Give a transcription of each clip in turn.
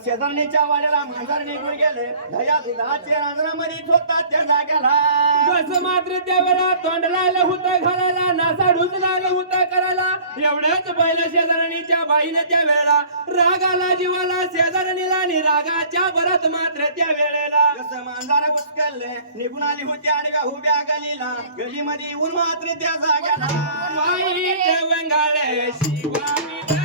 शेजारणीच्या वाड्याला मांजर निघून गेले. दया दुधाचे रांजणामध्ये होता त्या जाग्याला जसं मात्र त्यावेळेला तोंड लागलं होतं घराला नासा ढुस लागलं होतं एवढंच पहिलं शेजारणीच्या बाईने त्या वेळेला रागाला जीवाला शेजारणीला आणि रागाच्या भरत मात्र त्या वेळेला. जसं मांजर उचकलले निघून आली होती आडगा उभ्या गलीला. गलीमध्ये येऊन मात्र त्या जाग्याला. वाईट वंगाळे शिवा मी ग,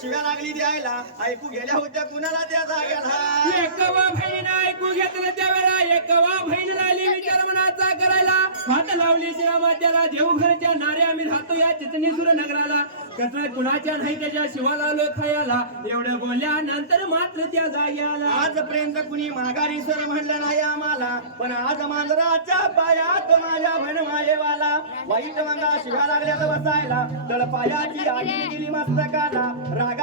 शिव्या लागली द्यायला. ऐकू गेल्या होत्या कुणाला त्या जाग्याला? एकवा बहिणीनं ऐकू घेतलं त्यावेळेला एकवा बहीण लागली विचार मनाचा करायला. हात लावली देवघरच्या नारे या नगराला. कसं कुणाच्या नाही त्याच्या शिवाला आलो एवढं एवढं बोलल्यानंतर मात्र त्या जाग्याला आजपर्यंत कुणी माघारी सर म्हणलं नाही आम्हाला. पण आज मांजराच्या पायात माझ्या भण मायेवाला वाईट मंगा शिवा लागल्या तर बसायला. तळ पायाची आगी दिली मस्तकाला. रागा